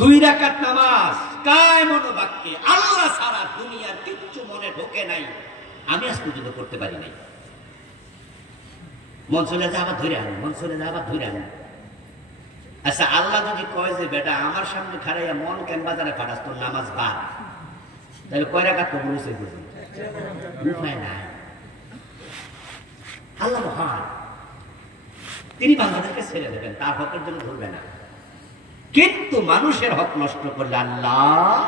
2 রাকাত নামাজ কায়েমন বাক্যে আল্লাহ ছাড়া দুনিয়ার কিচ্ছু মনে ঢোকে নাই, আমি আজ পর্যন্ত করতে পারি নাই। মন চলে যা আবার ধরে আনি, মন চলে যা আবার ধরে আনি। আচ্ছা, আল্লাহ যদি কয় যে বেটা আমার সামনে খাড়াইয়া মন কেন বাজারে ফাটাস, তোর নামাজ বাদ, তাহলে কয় রাকাত কবুল হইছে? উপায় নাই। আল্লাহ মহান, তিনি বান্দাদেরকে ছেড়ে দেবেন, তার হকের জন্য ধরবে না। কিন্তু মানুষের হক নষ্ট করলে আল্লাহ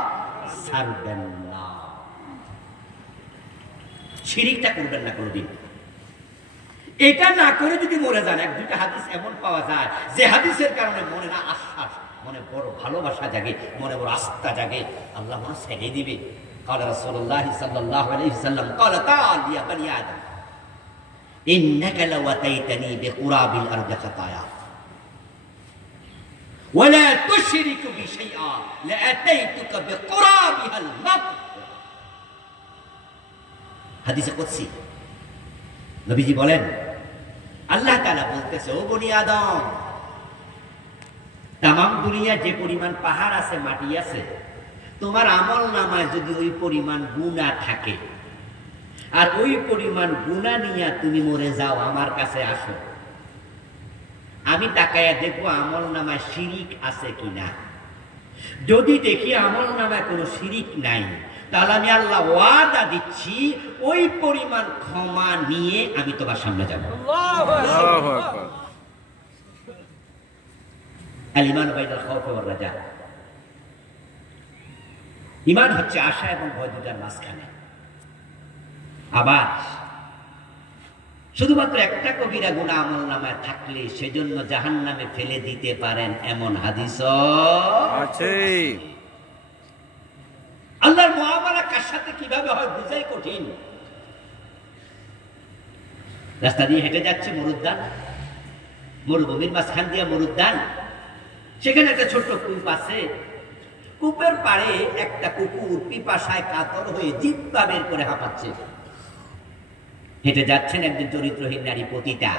ছাড়বেন না। শিরিকটা করবেন না কোনদিন। এটা না করে যদি মরে যান, 1-2টা হাদিস এমন পাওয়া যায় যে হাদিসের কারণে মনে না আশ্বাস, মনে বড় ভালোবাসা জাগে, মনে বড় আস্থা জাগে, আল্লাহ মনে ছেড়ে দিবে। قال رسول الله صلى الله عليه وسلم قال تعال يا بني آدم إنك لو أتيتني بقراب الأرض خطايا ولا تشرك بي شيئا لأتيتك بقرابها المغفرة। হাদিসে কুদসি নবীজি বলেন, আল্লাহ তাআলা বলতেছে, ও বনি আদম, তামাম দুনিয়া যে পরিমাণ পাহাড় আছে, মাটি আছে, তোমার আমল নামায় যদি ওই পরিমাণ গুনাহ থাকে, আর ওই পরিমাণ গুনাহ নিয়ে তুমি মরে যাও, আমার কাছে আসো, আমি তাকায়া দেখবো আমল নামায় শিরিক আছে কিনা। যদি দেখি আমল নামায় কোনো শিরিক নাই, তাহলে আমি আল্লাহ ওয়াদা দিচ্ছি ওই পরিমাণ ক্ষমা নিয়ে আমি তোমার সামনে যাব। আল্লাহু আকবার। আল ঈমান বাইনাল খাউফি ওয়ার রাজা। ঈমান হচ্ছে আশা এবং ভয় দুটার মাঝখানে। আবার শুধুমাত্র একটা কবিরা গুনাহ আমল নামায় থাকলে সেজন্য জাহান্নামে ফেলে দিতে পারেন এমন হাদিসও আছে। আল্লাহর মুআমালা কার সাথে কিভাবে হয় বুঝাই কঠিন। রাস্তা দিয়ে হেঁটে যাচ্ছে মরুদ্যান, মরুভূমির মাঝখান দিয়ে মরুদ্যান, সেখানে একটা ছোট্ট কূপ আছে। কূপের পাড়ে একটা কুকুর পিপাসায় কাতর হয়ে জিহ্বা বের করে হাঁপাচ্ছে। হেঁটে যাচ্ছেন একজন চরিত্রহীন নারী পতিতা।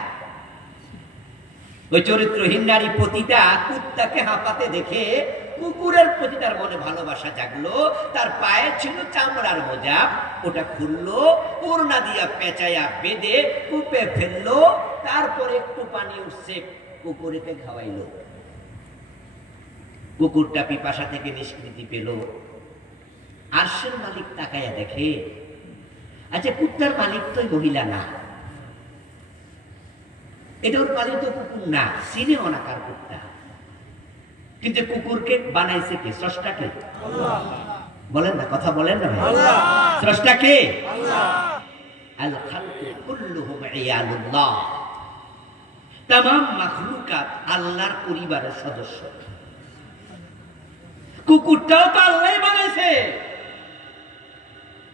ওই চরিত্রহীন নারী পতিতা কুত্তাকে হাঁপাতে দেখে কুকুরের প্রতি তার মনে ভালোবাসা জাগলো। তার পায়ে ছিল চামড়ার মোজা, ওটা খুললো, ওড়না দিয়া পেঁচাইয়া বেঁধে কূপে ফেললো। তারপর একটু পানি উঠছে, কুকুরকে খাওয়াইলো। কুকুরটা পিপাসা থেকে নিষ্কৃতি পেল। আরশের মালিক তাকায়া দেখে, আচ্ছা কুত্তার মালিক তো মহিলা না, এটা ওর পালিত কুকুর না, চিনেও না কার কুত্তা। কিন্তু কুকুরকে বানাইছে কে? স্রষ্টা কে? আল্লাহ। বলেন না, কথা বলেন না ভাই। আল্লাহ। স্রষ্টা কে? আল্লাহ। আল খালকু কুল্লুহুম ইয়ালুল্লাহ। তামাম মাখলুকাত আল্লাহর পরিবারের সদস্য। কুকুরটাও তো আল্লাহই বানাইছে।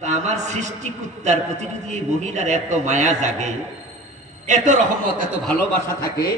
তা আমার সৃষ্টি কুত্তার প্রতি যদি এই মহিলার এত মায়া জাগে, এত রহমত, এত ভালোবাসা থাকে,